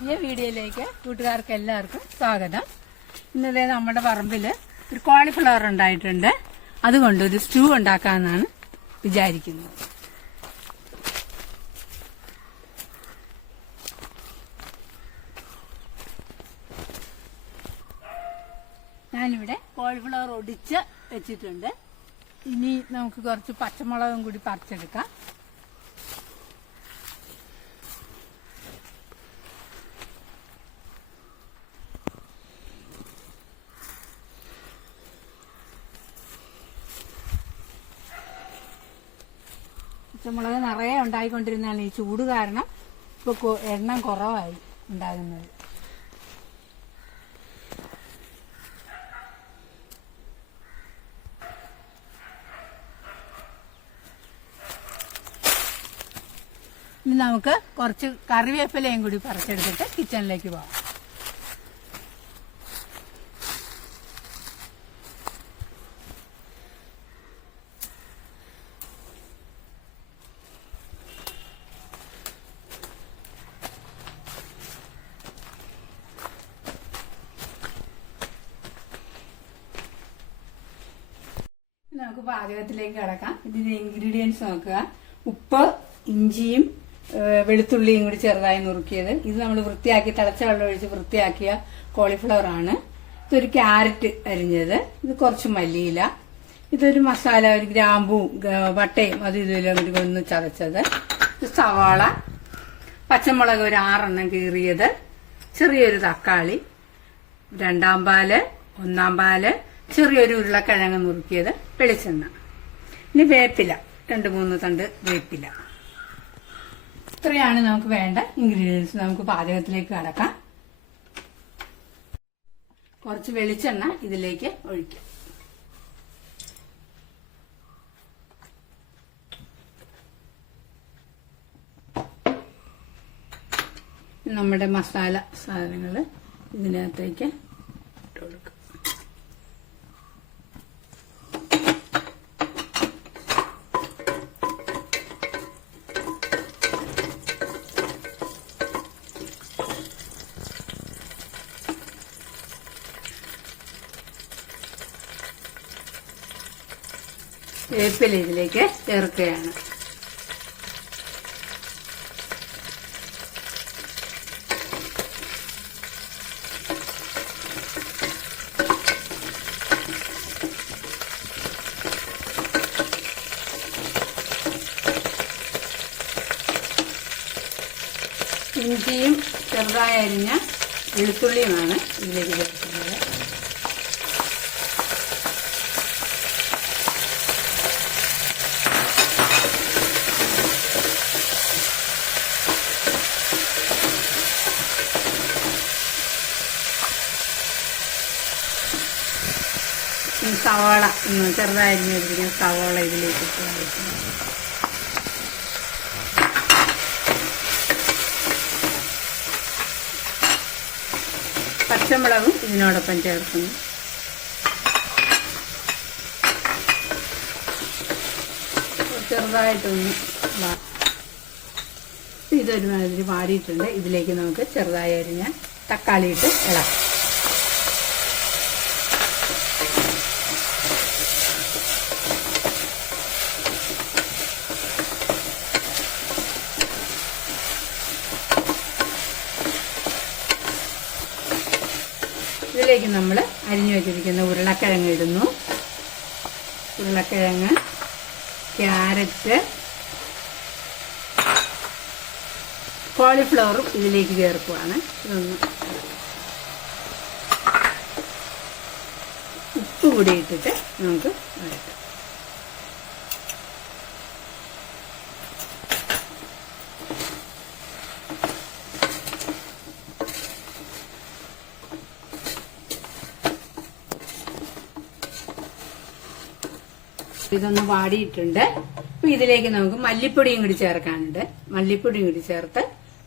പുതിയ വീഡിയോയിലേക്ക് കൂട്ടുകാർക്ക് എല്ലാവർക്കും സ്വാഗതം. ഇന്നലെ നമ്മുടെ പറമ്പിൽ ഒരു കോളിഫ്ലവർ ഉണ്ടായിട്ടുണ്ട്. അതുകൊണ്ട് ഒരു സ്റ്റൂ ഉണ്ടാക്കാമെന്നാണ് വിചാരിക്കുന്നത്. ഞാനിവിടെ കോളിഫ്ലവർ ഒടിച്ച് വെച്ചിട്ടുണ്ട്. ഇനി നമുക്ക് കുറച്ച് പച്ചമുളകും കൂടി പറിച്ചെടുക്കാം. പച്ചമുളക് നിറയെ ഉണ്ടായിക്കൊണ്ടിരുന്നതാണ്. ഈ ചൂട് കാരണം ഇപ്പൊ എണ്ണം കുറവായി ഉണ്ടാകുന്നത്. ഇനി നമുക്ക് കുറച്ച് കറിവേപ്പിലയും കൂടി പറിച്ചെടുത്തിട്ട് കിച്ചണിലേക്ക് പോകാം. നമുക്ക് പാചകത്തിലേക്ക് കിടക്കാം. ഇതിന്റെ ഇൻഗ്രീഡിയൻസ് നോക്കുക. ഉപ്പ് ഇഞ്ചിയും വെളുത്തുള്ളിയും കൂടി ചെറുതായി നുറുക്കിയത്. ഇത് നമ്മൾ വൃത്തിയാക്കി തിളച്ച വെള്ളം ഒഴിച്ച് വൃത്തിയാക്കിയ കോളിഫ്ലവർ ആണ്. ഇതൊരു ക്യാരറ്റ് അരിഞ്ഞത്. ഇത് കുറച്ച് മല്ലിയില. ഇതൊരു മസാല ഒരു ഗ്രാമ്പും വട്ടയും അത് ഇതുമെല്ലാം കൂടി ഒന്ന് ചതച്ചത്. സവാള പച്ചമുളക് ഒരു ആറെണ്ണം കീറിയത്. ചെറിയൊരു തക്കാളി രണ്ടാം പാൽ ഒന്നാം പാൽ ചെറിയൊരു ഉരുളക്കിഴങ്ങ് നുറുക്കിയത് വെളിച്ചെണ്ണ. ഇനി വേപ്പില. രണ്ട് മൂന്ന് തണ്ട് വേപ്പില. ഇത്രയാണ് നമുക്ക് വേണ്ട ഇൻഗ്രീഡിയൻസ് നമുക്ക് പാചകത്തിലേക്ക് കടക്കാം. കുറച്ച് വെളിച്ചെണ്ണ ഇതിലേക്ക് ഒഴിക്കാം. നമ്മുടെ മസാല സാധനങ്ങൾ ഇതിനകത്തേക്ക് ഇട്ട് കൊടുക്കും വേപ്പില ഇതിലേക്ക് ചേർക്കുകയാണ്. ഇഞ്ചിയും ചെറുതായി അരിഞ്ഞ വെളുത്തുള്ളിയുമാണ് ഇതിലേക്ക് ചേർക്കുന്നത് ഈ സവാള. ചെറുതായിരുന്നു വെച്ചിരിക്കുന്ന സവാള ഇതിലേക്ക് ഇട്ട്. പച്ചമുളകും ഇതിനോടൊപ്പം ചേർക്കുന്നു. ചെറുതായിട്ടൊന്ന് വാ- ഇതൊരു മാതിരി വാടിയിട്ടുണ്ട് ഇതിലേക്ക് നമുക്ക് ചെറുതായി അരിഞ്ഞ തക്കാളി ഇട്ട് ഇളക്കാം. ഇതിലേക്ക് നമ്മൾ അരിഞ്ഞു വെച്ചിരിക്കുന്ന ഉരുളക്കിഴങ്ങ് ഇടുന്നു. ഉരുളക്കിഴങ്ങ് ക്യാരറ്റ് കോളിഫ്ലവറും ഇതിലേക്ക് ചേർക്കുവാണ്. ഇതൊന്ന് ഉപ്പ് കൂടി ഇട്ടിട്ട് നമുക്ക് വഴറ്റാം. ഇതൊന്ന് വാടിയിട്ടുണ്ട്. അപ്പൊ ഇതിലേക്ക് നമുക്ക് മല്ലിപ്പൊടിയും കൂടി ചേർക്കാനുണ്ട്. മല്ലിപ്പൊടിയും കൂടി ചേർത്ത്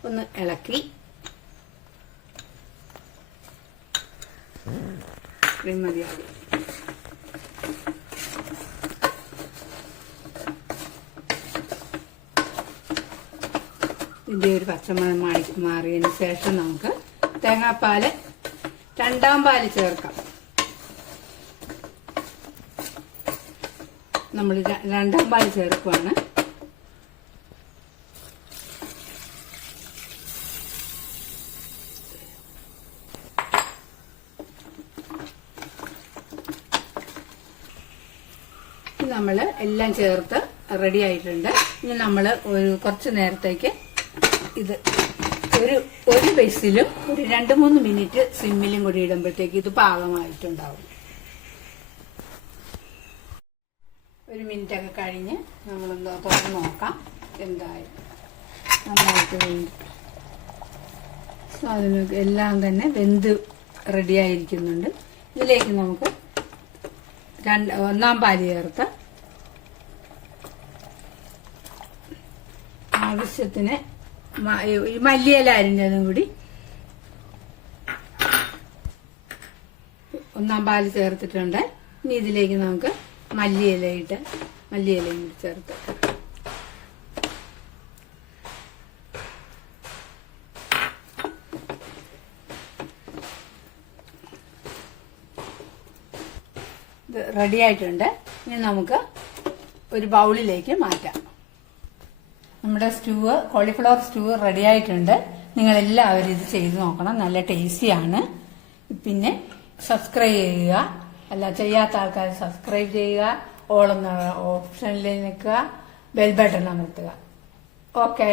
ഒന്ന് ഇളക്കി. മതിയാവും. ഇതിന്റെ ഒരു പച്ചമണം മാറി മാറിയതിന് ശേഷം നമുക്ക് തേങ്ങാപ്പാൽ രണ്ടാം പാൽ ചേർക്കാം. നമ്മൾ രണ്ടാം പാൽ ചേർക്കുവാണ്. നമ്മൾ എല്ലാം ചേർത്ത് റെഡി ആയിട്ടുണ്ട്. ഇനി നമ്മൾ ഒരു കുറച്ച് നേരത്തേക്ക് ഇത് ഒരു ഒരു ബേസിലും ഒരു രണ്ട് മൂന്ന് മിനിറ്റ് സിമ്മിലും കൂടി ഇടുമ്പോഴത്തേക്ക് ഇത് പാകമായിട്ടുണ്ടാവും. ഒരു മിനിറ്റ് ഒക്കെ കഴിഞ്ഞ് നമ്മളൊന്ന് തുറന്ന് നോക്കാം. എന്തായി? നന്നായിട്ട് വെന്ത് സാധനമൊക്കെ എല്ലാം തന്നെ വെന്ത് റെഡിയായിരിക്കുന്നുണ്ട് ഇതിലേക്ക് നമുക്ക് രണ്ട് ഒന്നാം പാൽ ചേർത്ത് ആവശ്യത്തിന് ഈ മല്ലിയില അരിഞ്ഞതും കൂടി ഒന്നാം പാൽ ചേർത്തിട്ടുണ്ട്. ഇനി ഇതിലേക്ക് നമുക്ക് മല്ലിയിലയിട്ട് മല്ലിയിലയും കൂടി ചേർത്ത്. ഇത് റെഡി ആയിട്ടുണ്ട്. ഇനി നമുക്ക് ഒരു ബൗളിലേക്ക് മാറ്റാം. നമ്മുടെ സ്റ്റൂവ് കോളിഫ്ലവർ സ്റ്റൂവ് റെഡി ആയിട്ടുണ്ട്. നിങ്ങൾ എല്ലാവരും ഇത് ചെയ്ത് നോക്കണം. നല്ല ടേസ്റ്റിയാണ് പിന്നെ സബ്സ്ക്രൈബ് ചെയ്യുക. അല്ല ചെയ്യാത്ത ആൾക്കാർ സബ്സ്ക്രൈബ് ചെയ്യുക ഓൾ എന്ന ഓപ്ഷനിൽ നിൽക്കുക ബെൽ ബട്ടൺ അമർത്തുക. ഓക്കേ